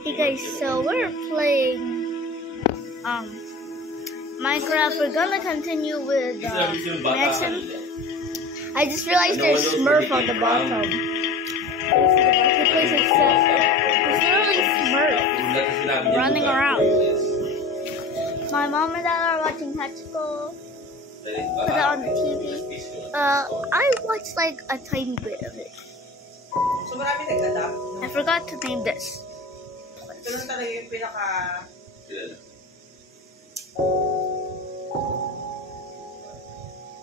Hey guys, so we're playing Minecraft. We're gonna continue with Mansion. I just realized there's Smurf on the bottom. It's literally Smurf running around. My mom and dad are watching Hachiko. Put it on the TV. I watched like a tiny bit of it. I forgot to name this. Ganun talaga yung pinaka...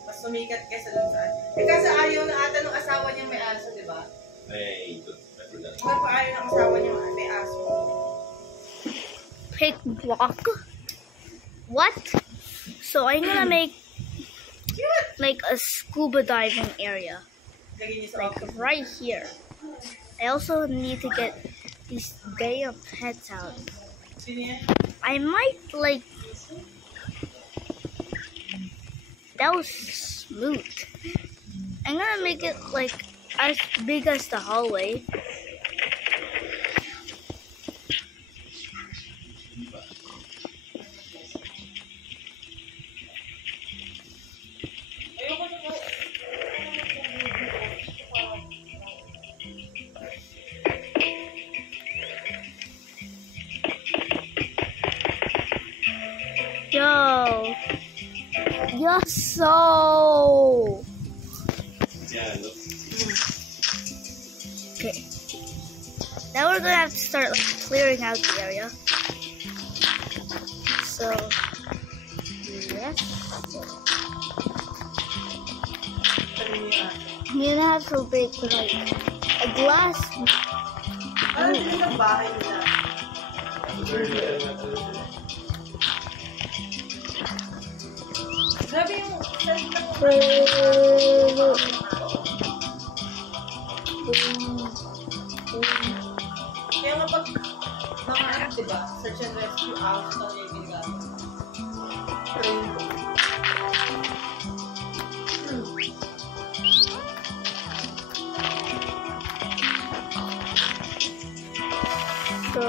mas sumikat kesa dun saan. Kasi ayaw na ata ng asawa niyang may aso, di ba? I forgot. Ayaw ng asawa niyang may aso. Pick block. What? So I'm gonna make like a scuba diving area. Like right here. I also need to get these damn pets out. I might like... That was smooth. I'm gonna make it like as big as the hallway. Yo, you're so... Okay. Now we're gonna have to start like clearing out the area. So, yes. I'm gonna have to break like a glass. Ano din ang bahay nila? Grabe yung kaya nga pag mga app, diba? Search and rescue house na yung ginagawa. So,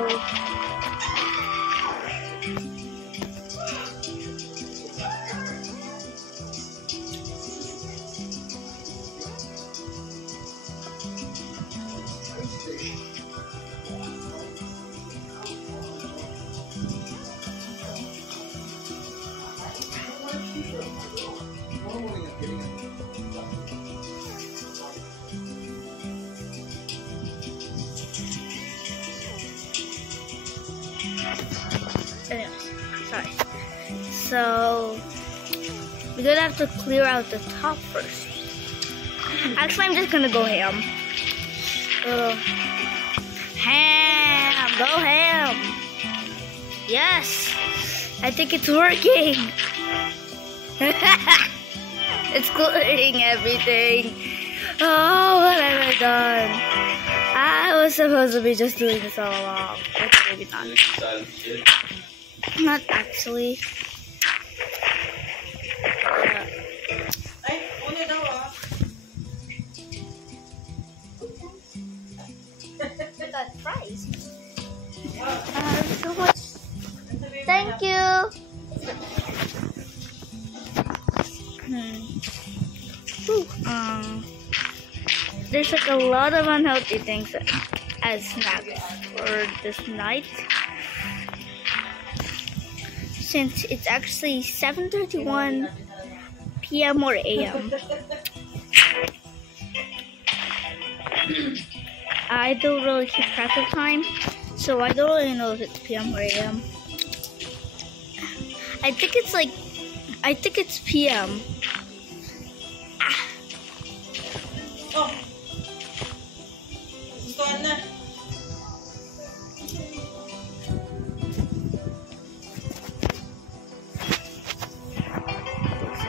anyway, sorry. So, we're gonna have to clear out the top first. Actually, I'm just gonna go ham. Ham! Go ham! Yes! I think it's working! It's clearing everything. Oh, what have I done? I was supposed to be just doing this all along. Maybe not. Not actually. Ay, una daw ah. I got fries. So much. Thank you. There's like a lot of unhealthy things as snacks for this night. Since it's actually 7:31 p.m. or a.m. I don't really keep track of time, so I don't really know if it's p.m. or a.m. I think it's p.m. Oh! Gustuhan na.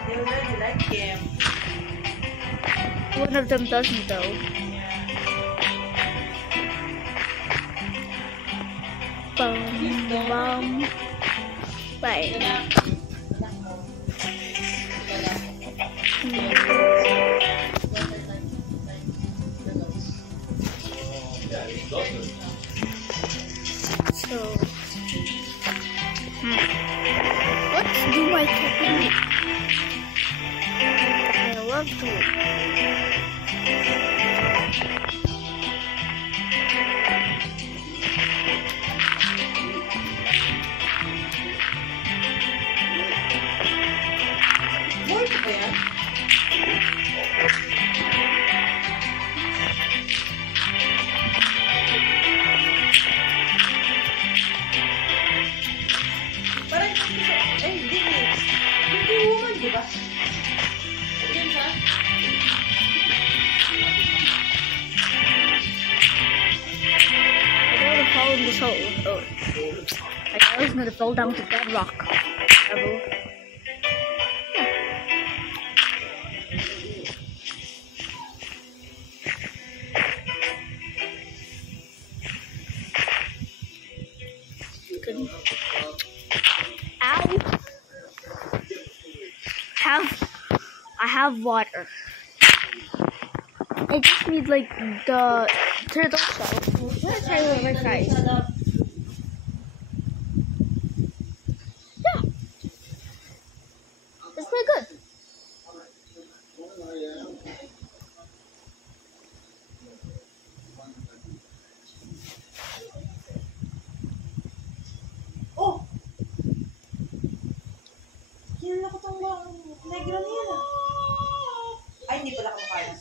You already like him. One of them doesn't though. Bum. Bye. So, let's do my technique. I love to. Board ba yan? Parang ay, hindi eh. Hindi woman, di ba? Yun siya? I don't want to fall in this hole. Oh. I was gonna fall down to bedrock. Level. Good. Ow! I have water. I just need like the turtle shell. Let's try with my fries. Yeah. It's pretty good. Oh! Kilala ko itong negro na yan ah. Ay, hindi pala kumakain.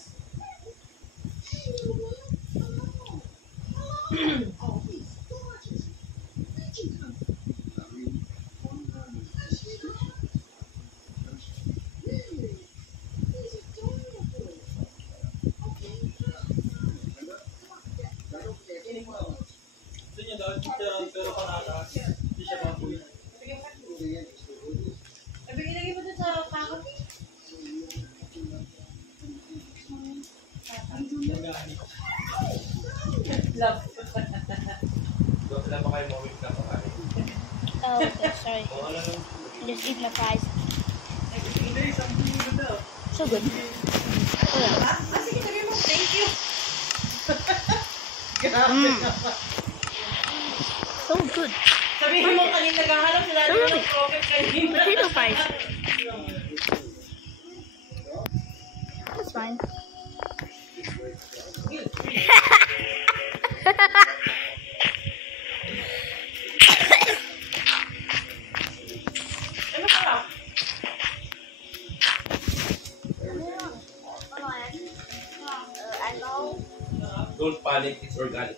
Ilagay mo dun sa kakot. Love. Wala pa kayo mawik na pakain. Oh, okay, sorry. Just eat my fries. So good. Oh, yeah. Ah, sige, sabi mo, thank you. Grabe naman. So good. Sabihin mo kanina naghahanap sila ng profit kanina. Potato fries. That's fine. Ano sarap? I know. Don't panic, it's organic.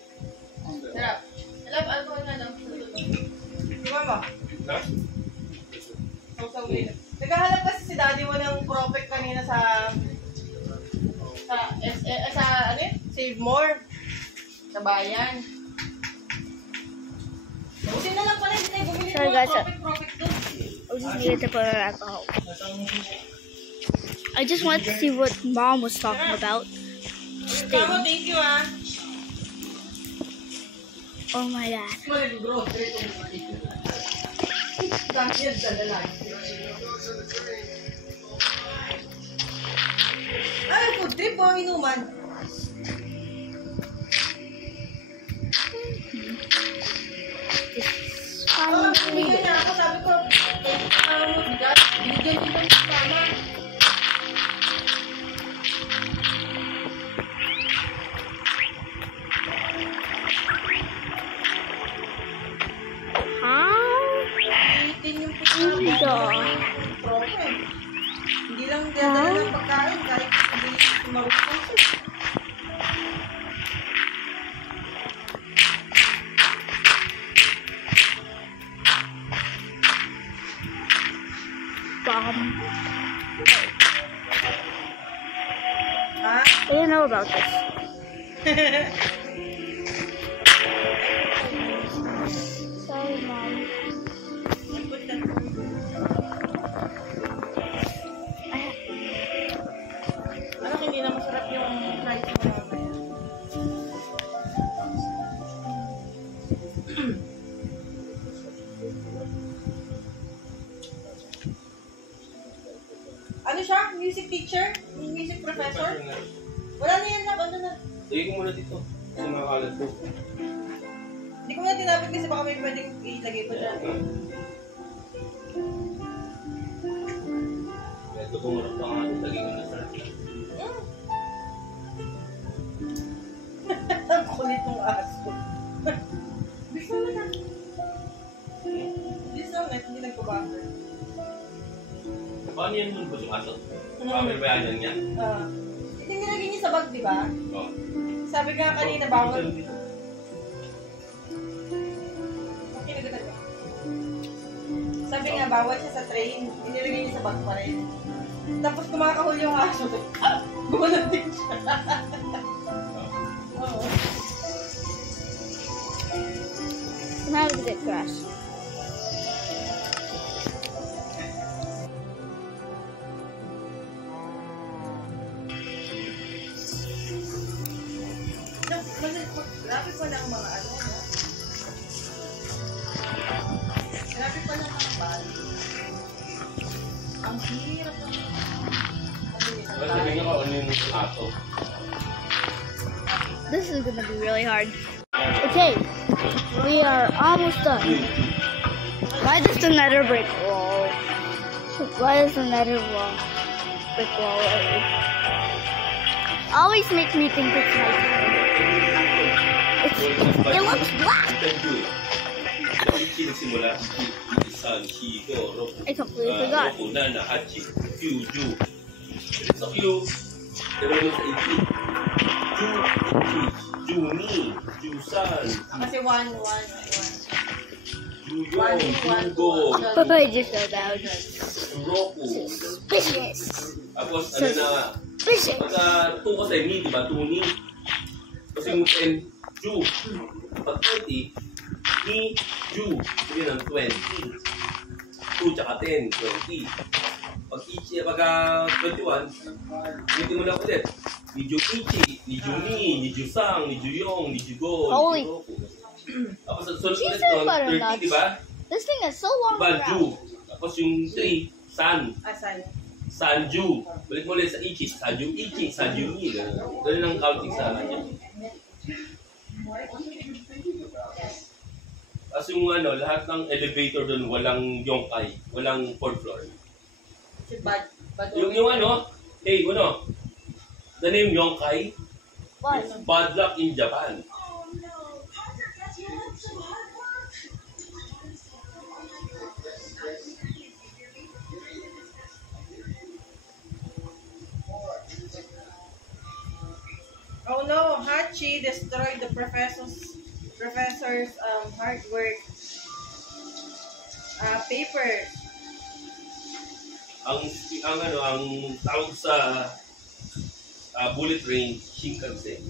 Sarap. Alam, alcohol na lang. Di ba mo? Ha? Naghahanap kasi si daddy mo ng profit kanina sa ano yun? Save More. Sa bayan. Buti na lang pala, hindi tayo bumili Sorry, ng guys. profit doon. I just needed to put it alcohol. I just wanted to see what Mom was talking about. Tama, thank you ah. Oh my god. Ay, food trip o inuman? Bigyan niya ako, sabi ko, bigat, binigyan din ng tama. Itin yung problem. Hindi lang dadala ng pagkain kahit hindi marupos. Ha? I didn't know about this. Sorry, Mom. Ano, hindi na masarap yung fries mo mamaya. Ano siya? Music teacher? Music professor? Wala na yan na. Ano na? Sige ko muna dito. Kasi makakalat ko. Hindi ko na nga tinapit kasi baka may pwedeng ilagay pa dyan. Ito pumunok pa nga. Lagay ko na sa Ang kulit ng aso. Gusto mo na. Gusto mo na, hindi nagpabuffer. Paano yan dun ba yung aso? Paano ba yan niya? Hindi nilagay niya sa bag, di ba? Oo. Sabi ka kanina, bawal. Sabi nga, bawal siya sa train. Inilagay niya sa bag pa rin. Tapos kumakahuli yung aso. Gumanap din siya. Oo. Now it's a bit crash. Grabe pa lang mga ano, no? Grabe pa lang mga bali. Ang hirap ng Well, sabihin ko ano yung aso. This is gonna be really hard. Okay, we are almost done. Why does the nether brick wall? Why is the nether wall brick wall? Always make me think it's nighttime. It looks black. I completely forgot. Kasi one. Papa just fell down. Suspicious. Tapos, ano na, Suspicious. pagka 2 kasi ni, di ba? 2 ni. Kasi yung 10, Ju. Pag 20, ni, Ju. Sabi ng 20. 2 tsaka 10, 20. Pag Ichi, pagka 21, ulitin mo na ulit. Ni Ju Ichi, ni Ju Ni, ni Ju Sang, ni Ju Yong, ni Ju Go, Holy. ni Ju Roku. Tapos sunod ulit Jesus, nun, butternut. 30, di ba? This thing is so long Diba, Ju. around. Tapos yung 3, San. Asan? Sanju. Balik mo ulit sa Ichi. Sanju Ichi. Sanju Ni. Ganun ang counting sa kanya. Tapos yung ano, lahat ng elevator doon, walang yongkai. Walang 4th floor. Si Bad. Yung ano, hey, ano, the name yongkai What? is bad luck in Japan. Oh no, Hachi destroyed the professor's hard work paper. Ang tawag sa bullet train, Shinkansen.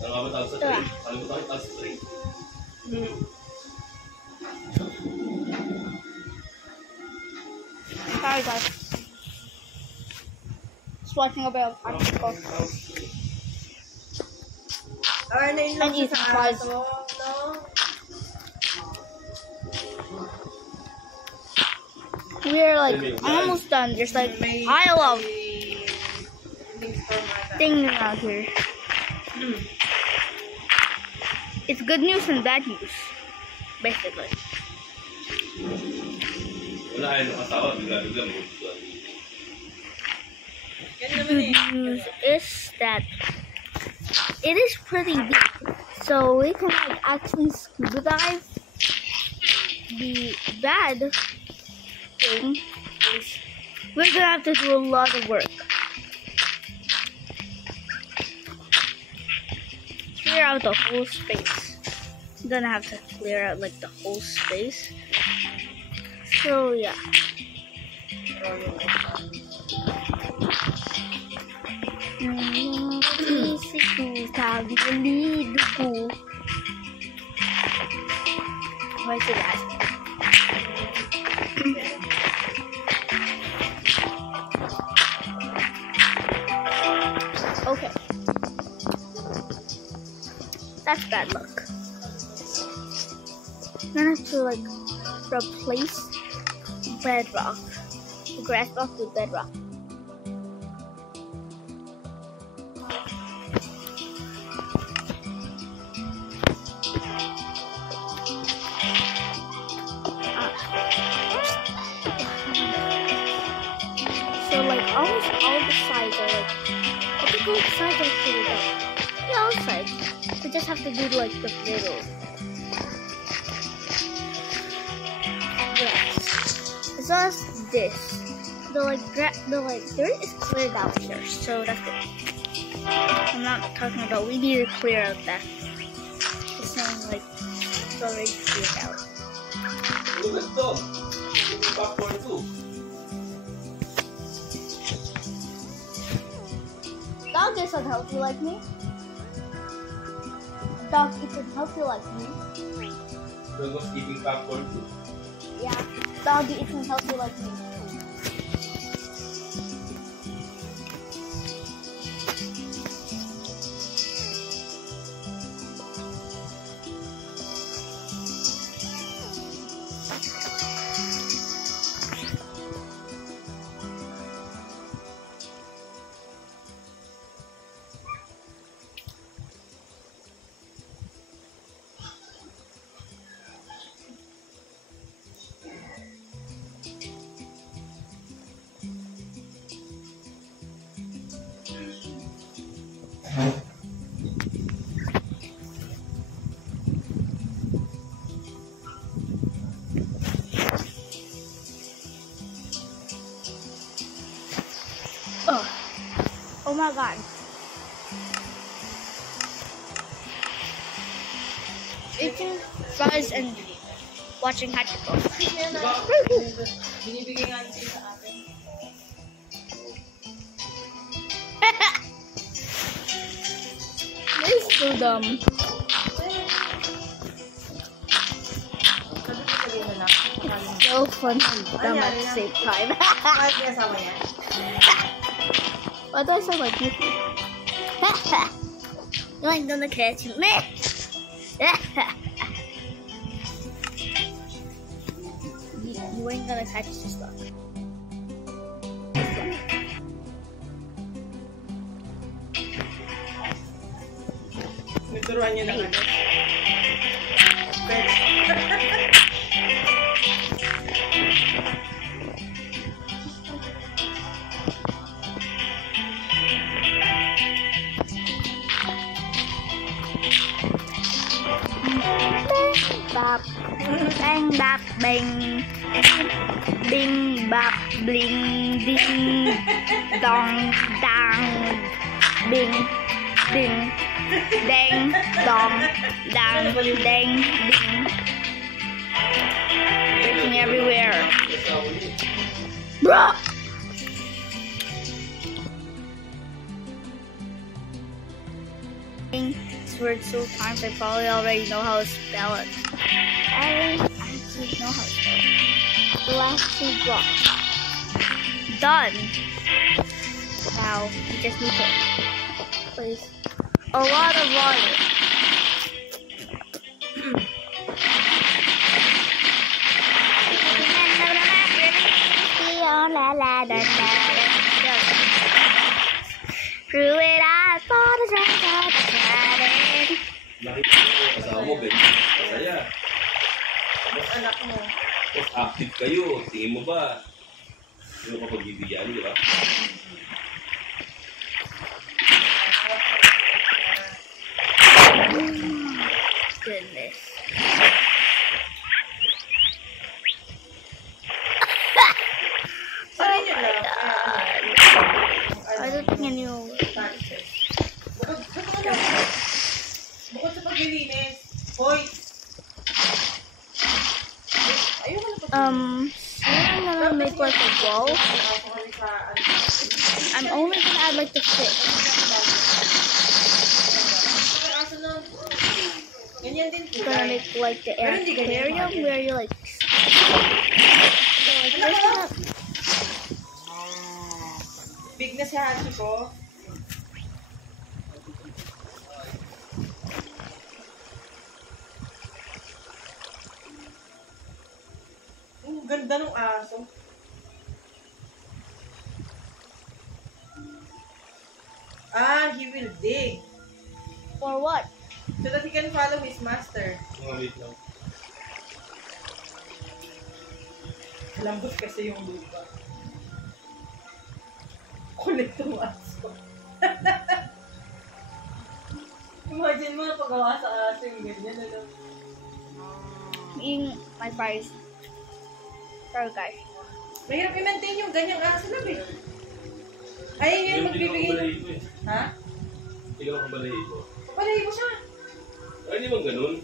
Ano nga ba tawag sa train? Ano ba tawag sa train? Sorry guys. Just watching a bit of article. Nain lang And siya eat sa fries. aso, no? We're like almost done. There's like pile of things out here. It's good news and bad news, basically. Wala kayo nakasawa, bigla-bigla mo. Yan naman Good eh. news is that it is pretty deep, so we can like actually scuba dive. The bad thing is we're gonna have to do a lot of work. Clear out the whole space. I'm gonna have to clear out like the whole space. So yeah. Where's the guys? Okay. That's bad luck. I'm gonna have to like replace bedrock. The grass block with bedrock. go inside and clean it up. Yeah, outside. We just have to do like the middle. Yes. It's just this. The dirt is cleared out here, so that's it. I'm not talking about we need to clear out that. It's saying like it's already cleared out. Look at dog. Popcorn too. Dog isn't healthy like me. Dog isn't healthy like me. Dog was eating popcorn too. Yeah, dog isn't healthy like me. Oh my god. Eating fries and watching Hachiko. Binibigay nga siya sa akin. It's so dumb. It's so fun and dumb at the same time. Bakit kasama niya? Why do I sound like Goofy? You ain't gonna catch me. You ain't gonna catch this stuff. Nagturuan niya ng ano. Bop, bang, bop, bang, bing, bop, bling, ding, dong, dang, bing, ding, dang, dong, dang, dang, ding, breaking everywhere. Bruh! This word so times I probably already know how to spell it. I actually know how to spell it. The last two blocks. Done. Wow, we just need to place a lot of water. Through it I saw the sunshine. Nakita mo, kasama mo, ganyan. Masaya. Anak mo. Tapos active kayo. Tingin mo ba? Sino ka pagbibigyan, di ba? Goodness. Sorry niya lang. I don't think I knew. Bukod sa paglilinis. Hoy! Ayoko na I'm gonna make like a wall. I'm only gonna add like the fish. Ganyan din po. I'm gonna make like the aquarium where you like. So like this one. Big na si Hachi ko. Ang ganda ng aso. He will dig. For what? So that he can follow his master. Mga wait lang. Lambot kasi yung lupa. Kulit ng aso. Imagine mo na paggawa sa aso yung ganyan, ano? Yung my fries. Pero guys. Mahirap i-maintain yung ganyang aso lang eh. Ayun yung magbibigay. Ha? Hindi ka makabalahibo. Balahibo siya. Ay, di bang ganun?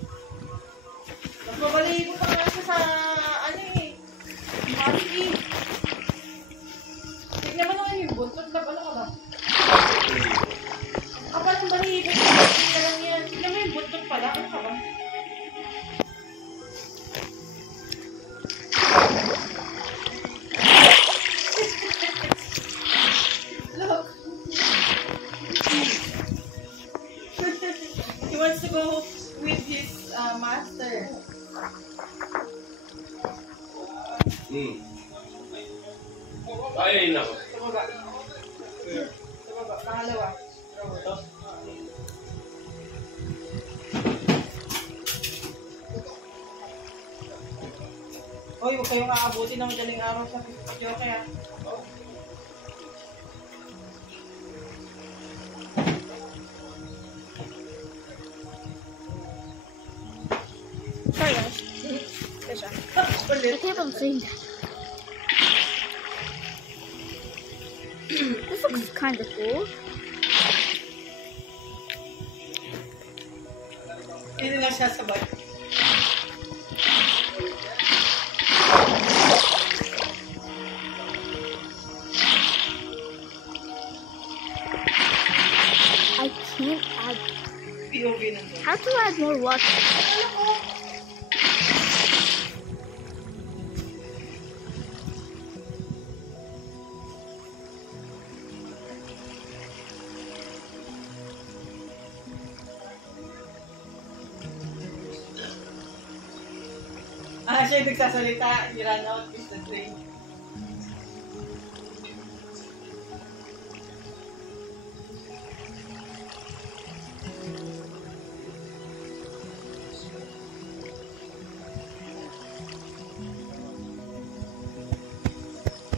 Mas mabalahibo pa nga siya sa ano eh. Husky. Tignan mo naman yung buntot. Ano ka ba? Kapal ng balahibo. Tignan lang yan. Tignan mo yung buntot pala. Ano ka ba? Look. He wants to go with his master. Ay, nako. Sa baba. Sa baba. Pangalawa. Hoy, huwag kayong aabuti ng madaling araw sa video kaya. Sorry guys. Fish on. I can't believe saying that. This looks kind of cool. Hindi lang siya sabay. I can't add. POV nandun. How to add more water? Siya yung nagsasalita. You ran out, is the train.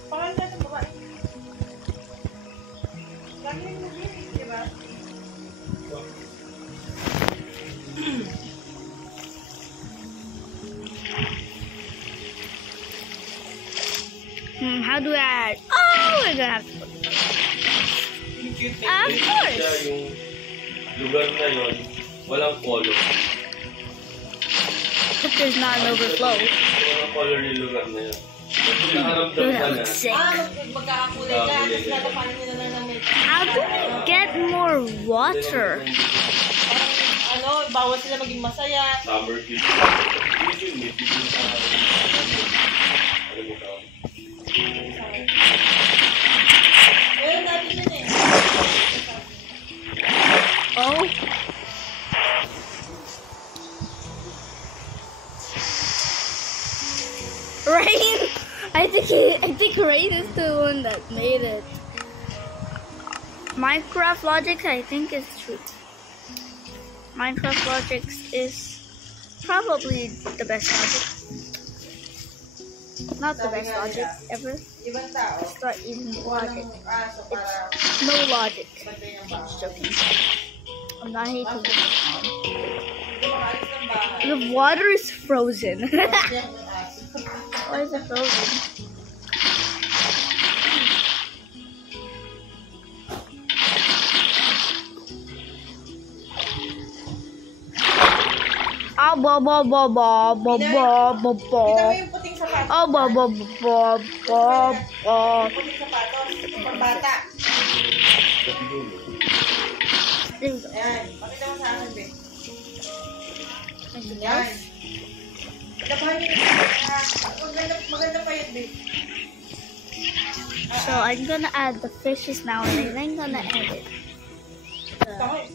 Pangalan na sa babae. Lagi yung movie, di ba? How do I add? Oh, we're gonna have to put it. Yung cute Of Siya course. yung lugar na yon, walang color. But there's not an overflow. Walang color yung lugar na yun. Kasi nakaramdam You're ka na. not sick. magkakakulay ka. Tapos natapanin nila na may... How do I get more water? Parang, bawal sila maging masaya. Summer kids. Yun, may bigyan sa... Ano mo tawag? Meron natin yun eh. Oh. Rain. I think Rain is the one that made it. Minecraft Logic, I think is true. Minecraft Logic is probably the best logic. Not the best logic ever. Ibang tao. It's not even Kuha logic. ng aso para It's no logic. bantay ng I'm just bahay. joking. I'm not hating. Hindi makaalis ng bahay. The water is frozen. Kaya ng aso. Why is it frozen? Ah, ba ba ba ba ba ba ba Kita ba. mo yung puting sapatos. Ah, ba ba ba ba ba ba. Puting sapatos. Pambata. There we go. Ayan. Pakita mo sa akin, be. Anything Ayan. else? Labahan niyo. Maganda pa yun, be. So I'm gonna add the fishes now, and then I'm gonna add it. Tama eh.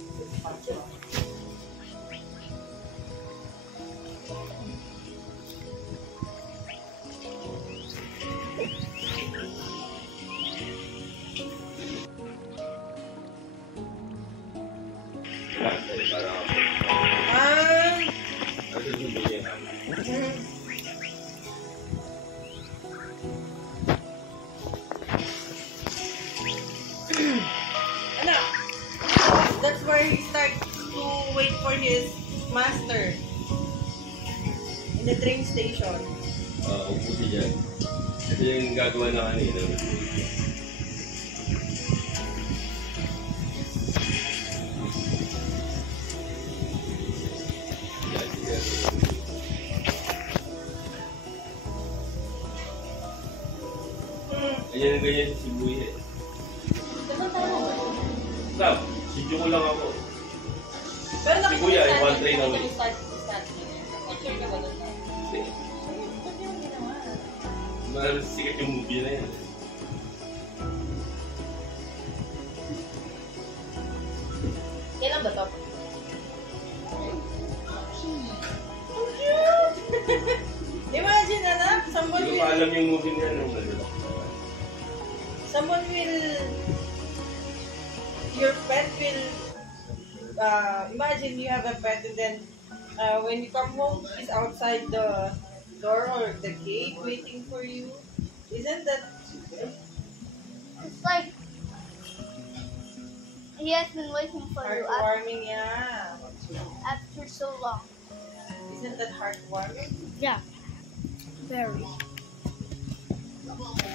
Anak, that's where he starts for his master in the train station. Upo siya dyan. Ito yung gagawa na kanina. Ganyan si Buye. Stop, sidyo ko lang ako. Pero Si Kuya ay one train away. Picture ka ba doon? Hindi. Ba't yung ginawa? Mahal sikat yung movie na yan. Kailan ba to? Imagine, anak, Hindi ko pa alam yung movie niya nung someone will, your pet will, imagine you have a pet and then when you come home, he's outside the door or the gate waiting for you. Isn't that? It's like he has been waiting for you Heartwarming, yeah. after so long. Isn't that heartwarming? Yeah, very.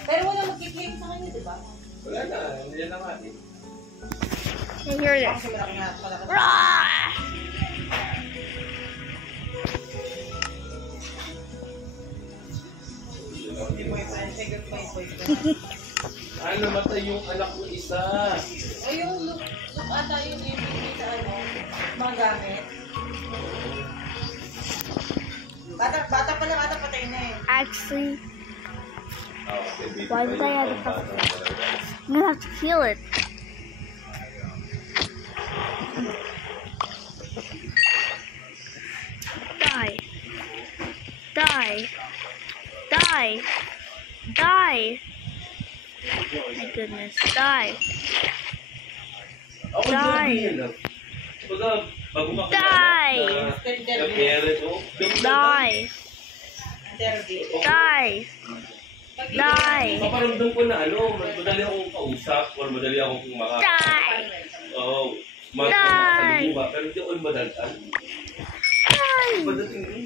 Pero wala magkiklaim sa kanya, di ba? Wala na, hindi na nga eh. You hear this? Kasi malaki na, malaki. Roar! Sige, boyfriend. Sige, boyfriend. Namatay yung anak ko isa. Ay, yung look ata yun yung sa mga gamit. Bata pa lang ata patay na eh. Actually, Okay, why did I have to cut it? I'm gonna have to kill it. Die. Die. Die. Die. My goodness, die. Ako Die. Baga, bago Die. Kapere ko. Die. Derby. Die. Die. Paparamdam ko na madali akong kausap or madali akong kumaka. Die. Oo. Die. Makakaluma, pero hindi ako madaltan. Die. Padating rin.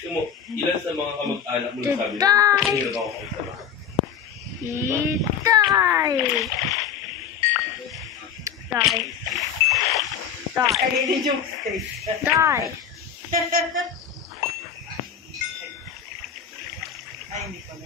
Tingnan mo, ilan sa mga kamag-anak mo na sabi Die. Hindi ako kausap. He died. Die. Die. Kaginin yung stage. Die. Ay, hindi pala.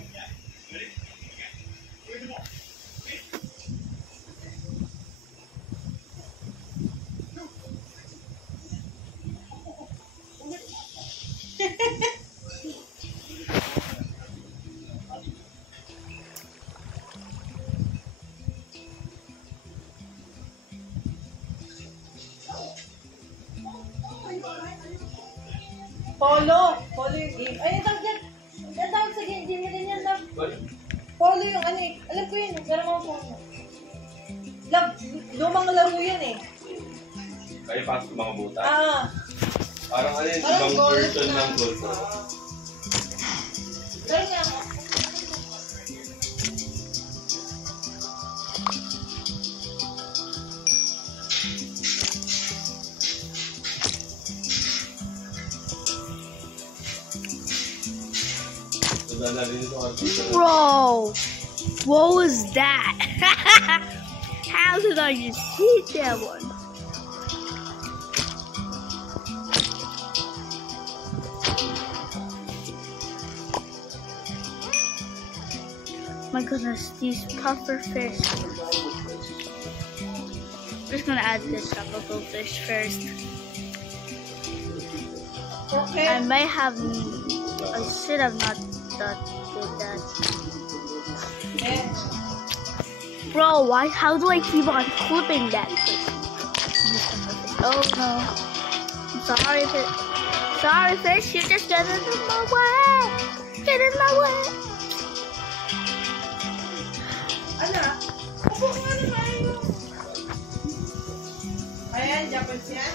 Polo! Polo yung game. Ay, ang tawag dyan. Ang tawag sa game na ganyan, love. Polo yung ano eh. Alam ko yun. Pero mga polo. Love, lumang laro yun eh. Kaya pasok mga buta. Parang ano yun, Parang ibang golf version na. ng golf. Pero nga, Bro, what was that? How did I just hit that one? My goodness, these puffer fish. I'm just gonna add this tropical fish first. okay. I might have. I should have not did that. Eh, Bro, why? How do I keep on flipping that? Oh no! I'm sorry, fish. Sorry, fish. You just get in my way. Get in my way. ano? Opo ko nga naman yun. Ayan, Japanese yan.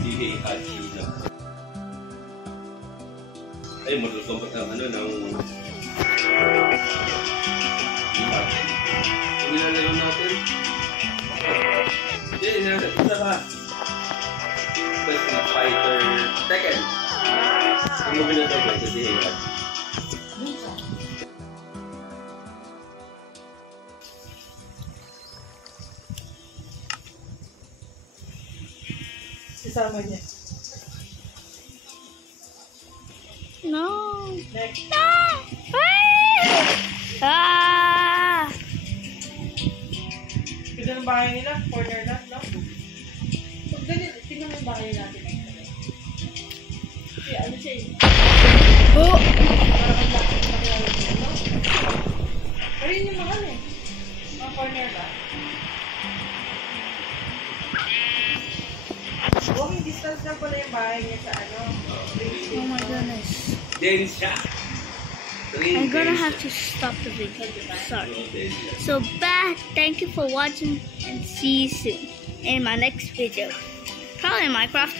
Hindi, haji na. Ay, matutong ka ng Hindi na natin. Hindi, isa pa. Street Fighter Tekken. Yung movie na Tekken, kasi hingat. Isama niya. No. Next. Ah! Ah! Ito ang bahay nila, corner na, no? Pag ganyan, tingnan mo yung bahay natin. Kasi ano siya eh. Oh! Parang ang laki ng nangyari niya, no? Pero yun yung mga ano eh. Mga corner ba? Walking distance lang pala yung bahay niya sa ano. Oh my goodness. Densha. I'm gonna have to stop the video. Sorry. So, bye. Thank you for watching and see you soon in my next video. Probably Minecraft.